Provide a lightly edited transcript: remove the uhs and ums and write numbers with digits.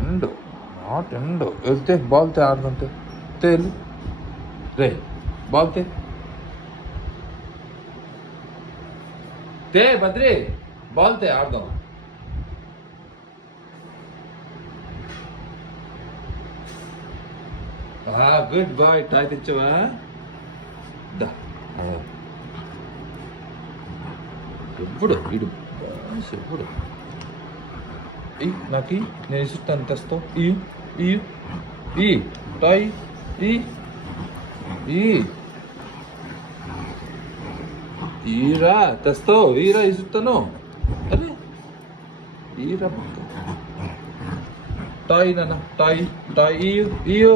End not end. వెళ్తే ball తే ఆడుతుంటే తేలి రే బాల్ తే బద్రి బాల్ తే ఆడదాం. Good bye. టాయ్ తెచ్చావా? ఎప్పుడు ఇడు ఎప్పుడు నాకు నేను ఇస్తాను తెస్తావు. ఈ టాయ్ ఈరా తెస్తావు. ఈరా ఇస్తాను. అరే ఈరా టాయ్ నాన్న టాయ్ టాయ్ ఇయ్యు